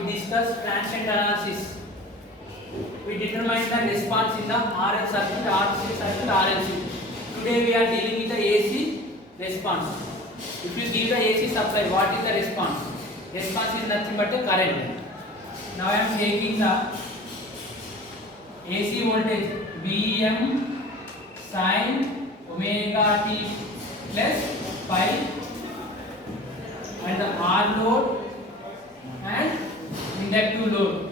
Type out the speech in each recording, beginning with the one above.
we discussed transient analysis. We determined the response in the RL circuit, RC circuit, RLC. Today we are dealing with the AC response. If you give the AC supply, what is the response? Response is nothing but the current. Now I am taking the AC voltage Vm sin omega t plus phi and the R load and inductive load.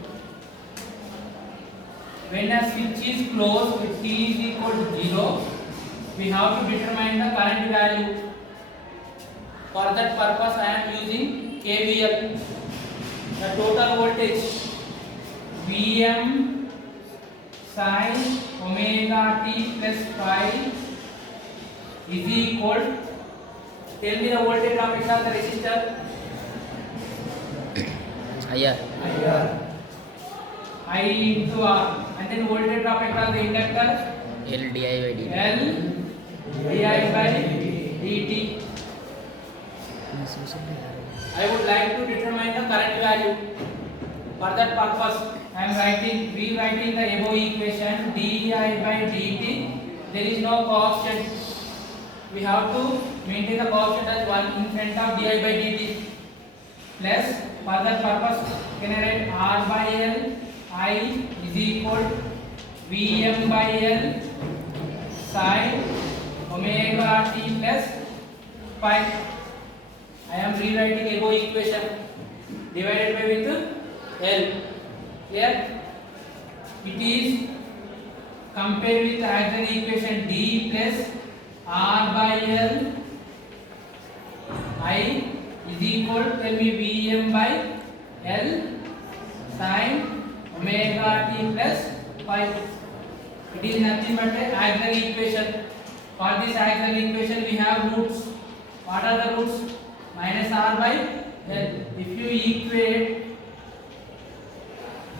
When a switch is closed with t is equal to 0, we have to determine the current value. For that purpose, I am using KVL. The total voltage Vm sin omega t plus phi is equal. Tell me the voltage of each of the resistor. IR. I into R. And then voltage drop across the inductor L di by dt. L di by dt. I would like to determine the current value. For that purpose, I am rewriting the above equation di by dt. There is no constant. We have to maintain the constant as 1 in front of di by dt. Plus, for that purpose, can I write R by L? I is equal Vm by L sin omega t plus phi. I am rewriting above equation divided by with L. Here it is compared with the auxiliary equation d plus R by L I is equal, tell me, Vm by L sin omega t plus phi. It is nothing but an auxiliary equation. For this auxiliary equation we have roots. What are the roots? Minus R by L. If you equate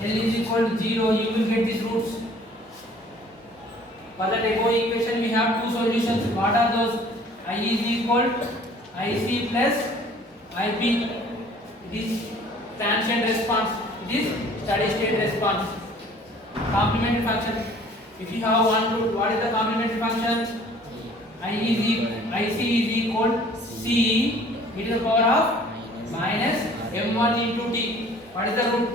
L is equal to 0, you will get these roots. For the above equation we have two solutions. What are those? I is equal IC plus IP. It is transient response. It is steady state response. Complementary function. If you have one root, what is the complementary function? IC is equal C e to the power of minus m1 into t. What is the root?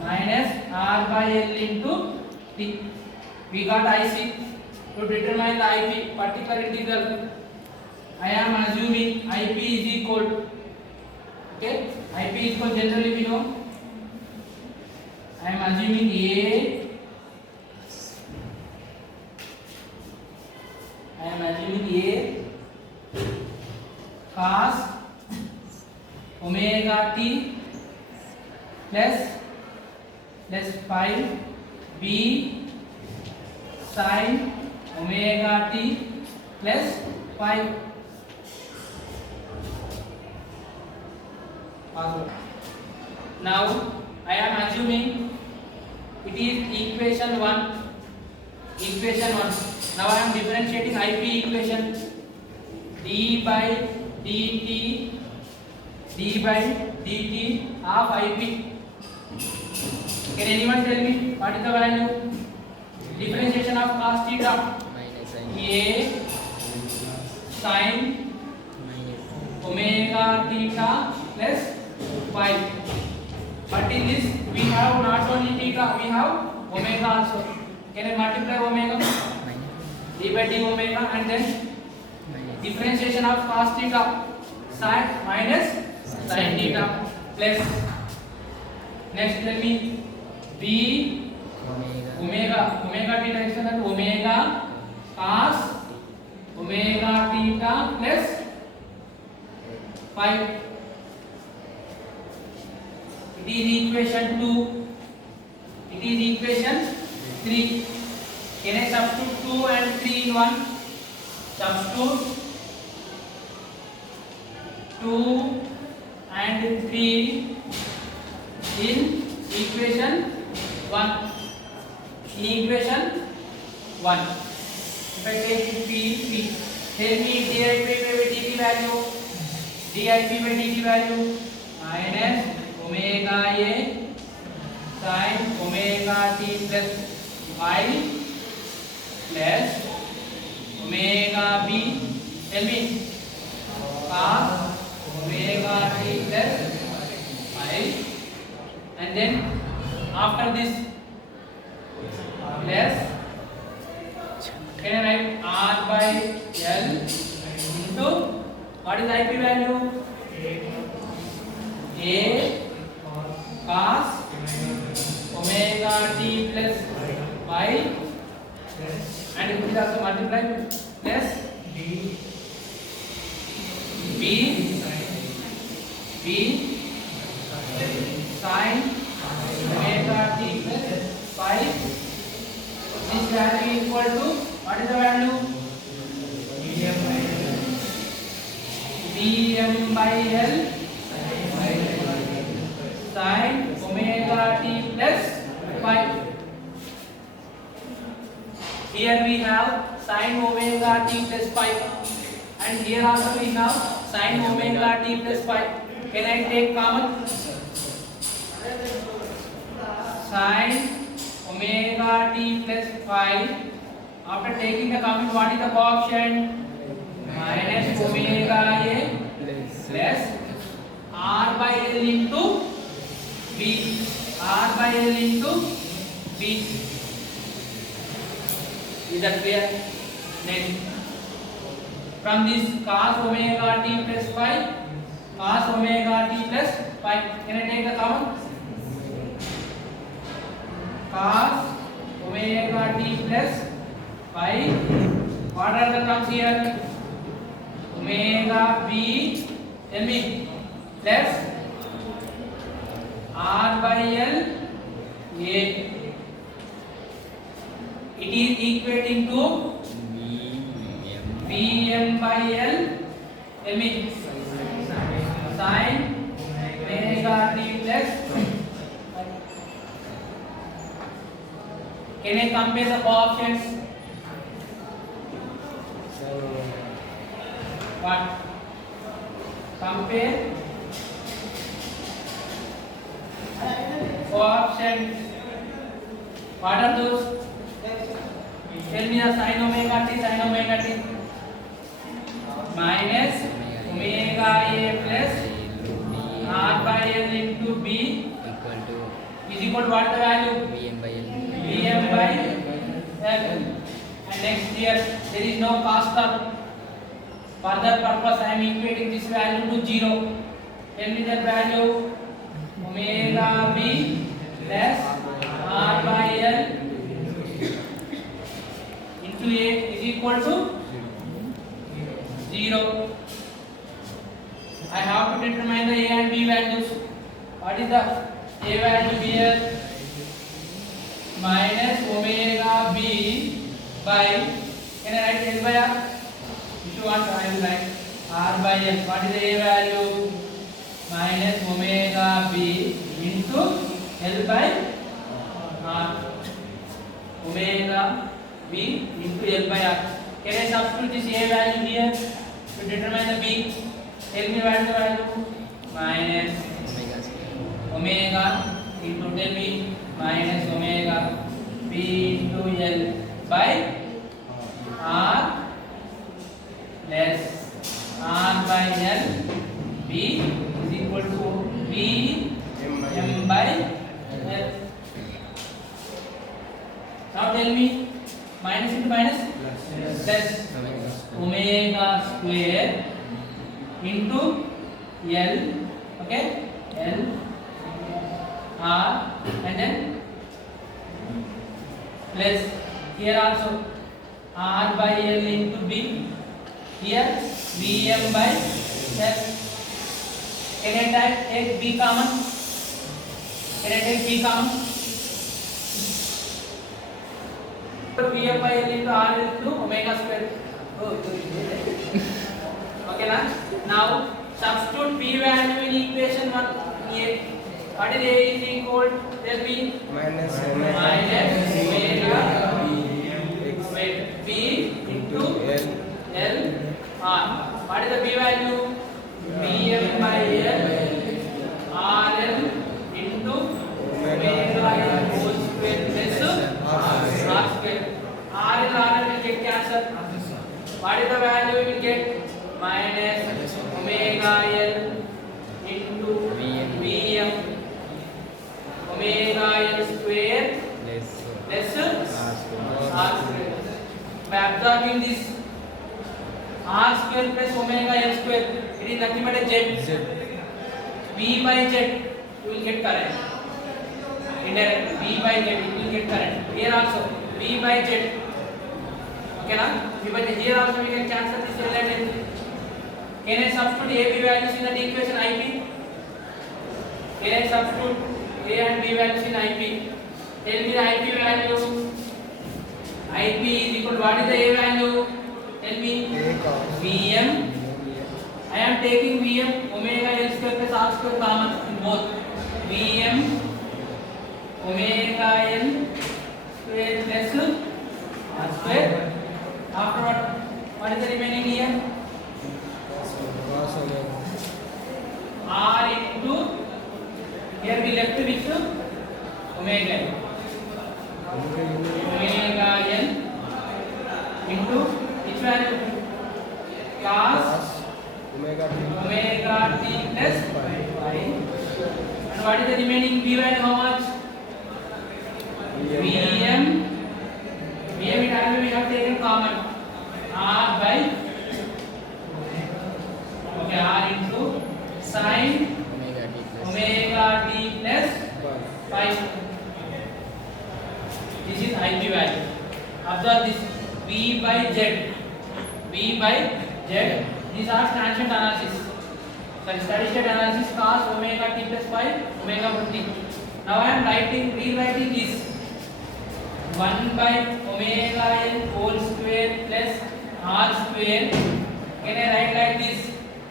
Minus R by L into t. We got IC. To determine the IP, particular integral, I am assuming IP is equal. Okay, IP is equal, generally we know. I am assuming A cos omega t plus phi, B sin omega t plus phi. Now I am assuming it is equation 1. Now I am differentiating IP equation. d by dt of IP. Can anyone tell me what is the value? Differentiation of cos theta. A sin omega theta plus phi. But in this we have not only theta, we have omega also. Can I multiply omega? D by d omega, and then differentiation of cos theta, sin minus sin theta plus. Next tell me B omega theta is equal to omega cos omega theta plus phi. It is equation 2. It is equation 3. Can I substitute 2 and 3 in 1? Substitute 2 and 3 in equation 1. Equation 1. If I take P, tell me dip by dt value. Dip by dt value minus omega plus phi plus omega b. Tell me. Cos omega t plus phi, and then after this plus, can I write r by l into what is IP value? A cos omega t plus phi, and it is also multiply plus b sin omega t plus phi. This value equal to what is the value? Vm by L sin omega t plus phi. Here we have sin omega t plus phi, and here also we have sin omega t plus phi. Can I take common? Sin omega t plus phi. After taking the common, what is the coefficient? Minus omega a plus r by l into b. R by l into b. Is that clear? Next, from this cos omega t plus phi, cos omega t plus phi, can I take the common? Cos omega t plus phi. What are the terms here? Omega b, tell me, plus r by l a. It is equating to Vm by L. Tell me, sin omega t plus. Can I compare the coefficients? What? Compare coefficients. What are those? Tell me the sin omega t, minus omega a plus r by l into b is equal to what the value? Vm by l. And next here there is no cos term. For that purpose I am equating this value to 0. Tell me that value. Omega b plus r by l into a is equal to 0. I have to determine the a and b values. What is the a value here? Minus omega b by, can I write l by r? If you want, I will write r by l. What is the a value? Minus omega b into l by r. Omega b into l by r. Can I substitute this a value here to determine the b? Tell me what is the value? Minus omega into, tell me, minus omega b into l by r less r by l b is equal to b m by l. Now tell me, minus into minus plus omega square into l, okay, l r, and then plus here also r by l into b, here vm by l. Can I take b common? Can I take b common? Vm by l into r into omega square. Okay na? Now substitute b value in equation 1 here. What is a is equal? Tell me. Minus omega b into l r. What is the b value? Vm by l rl into omega l whole square plus What is the value we will get? Minus omega L into Vm omega L square less R square. By observing this R square plus omega L square, it is nothing but a Z. V by Z, you will get current. Indirectly, V by Z, you will get current. Here also, V by Z. Okay, na? V by Z. Here also, we can cancel this L and L. Can I substitute A, B values in the equation IP? Can I substitute A and B values in IP? Tell me the IP value. IP is equal to what is the A value? Tell me. Vm. I am taking Vm omega L square plus R square common in both. Vm omega L square plus R square. After what is the remaining here? R into, here we left with omega L. Omega L into which value? Cos omega t plus phi. And what is the remaining b value? How much? Vm. Vm it already we have taken common. R by okay, R into sin omega t plus phi. This is IP value. Observe this V by Z. V by Z. These are transient analysis. Sorry, steady state analysis cos omega t plus phi omega t. Now I am rewriting this 1 by omega L whole square plus R square. Can I write like this?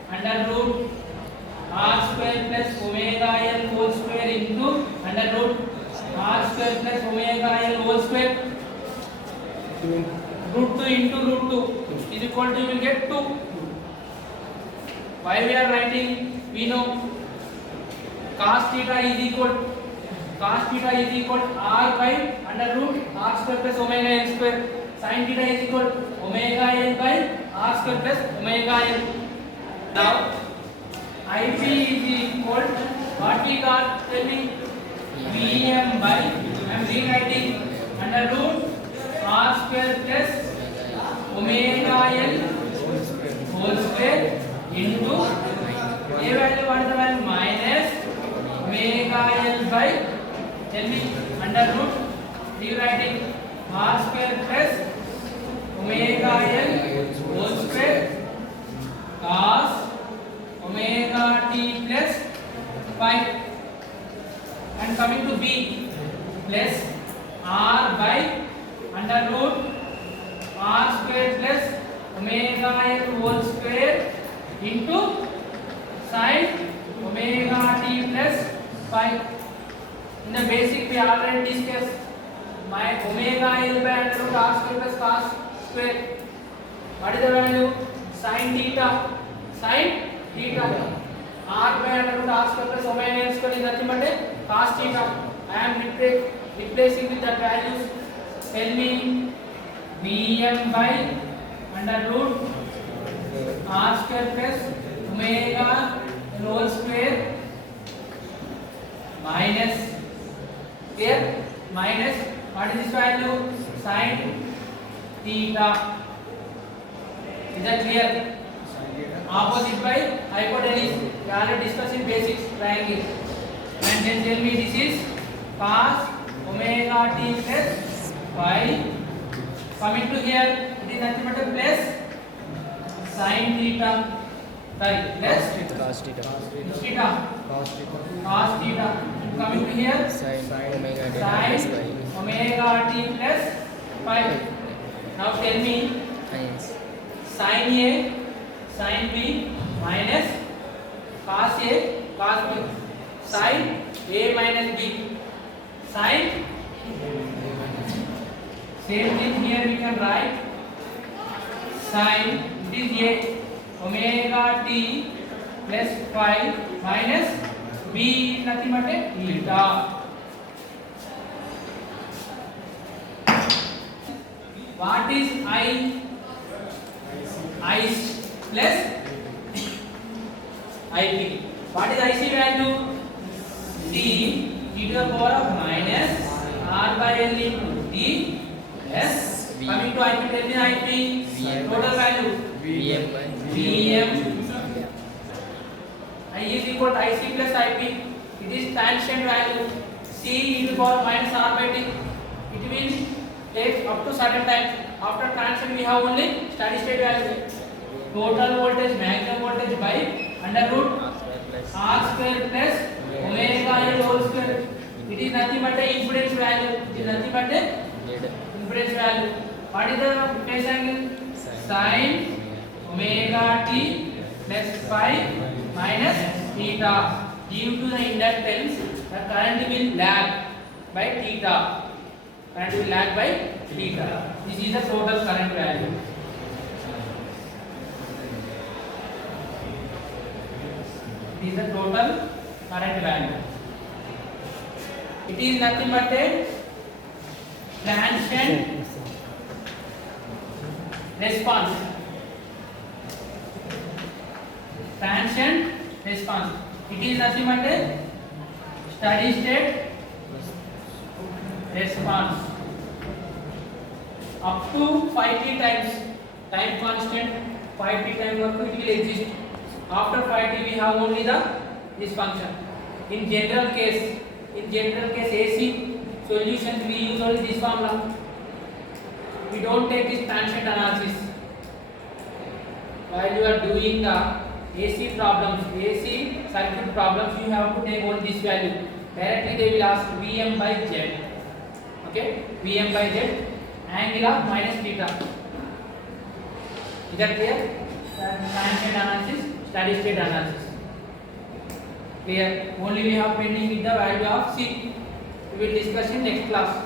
Under root R square plus omega L whole square into under root R square plus omega L whole square. Root 2 into root 2 is equal to, you will get 2. Why we are writing? We know cos theta is equal R by under root R square plus omega L square. Sin theta is equal omega L by R square plus omega L. Now IP is equal what we got? Tell me. Vm by, I am rewriting under root R square plus omega L whole square into A value, what is the value? Minus omega L by, tell me, under root, rewriting R square plus omega L whole square cos omega t plus phi. And coming to B plus R by under root R square plus omega L whole square into sin omega t plus phi. In the basic we already discussed my omega L by under root R square plus cos square. What is the value? Sin theta. R by under root R square plus omega L square is nothing but a cos theta. I am replacing with that values. Tell me. Vm by under root R square plus omega whole square minus here minus what is this value? Sin theta. Is that clear? Opposite by hypotenuse. We already discussed in basics triangle. And then tell me this is cos omega t plus phi. Coming to here, it is nothing but a plus sin theta. Sorry, plus cos theta. Coming to here, sin omega t plus phi. Now tell me, sin A, sin B minus cos A, cos B. Sin A minus B. Sin. Same thing here we can write sin this A omega t plus phi minus B is nothing but a theta. What is I? I plus IP. What is IC value? C e to the power of minus R by L into T plus coming to IP. Tell me the IP total value Vm. I is equal to IC plus IP. It is tangent value C e to the power minus R by T. It will take up to certain time. After tangent we have only steady state value. Total voltage, maximum voltage by under root R square plus omega L whole square. It is nothing but a impedance value. It is nothing but a impedance value. What is the phase angle? Sin omega t plus phi minus theta. Due to the inductance, the current will lag by theta. Current will lag by theta. This is the total current value. This is the total current value. It is nothing but a transient response. Transient response. It is nothing but a steady state response. Up to 5t times time constant 5t time work it will exist. After 5t we have only this function. In general case AC solutions we use only this formula. We don't take this tangent analysis. While you are doing the AC problems, AC circuit problems, you have to take only this value. Directly they will ask Vm by Z. Okay, Vm by Z, angle of minus theta. Is that clear? Tangent analysis, steady state analysis. Clear? Only we have pending with the value of C. We will discuss in next class.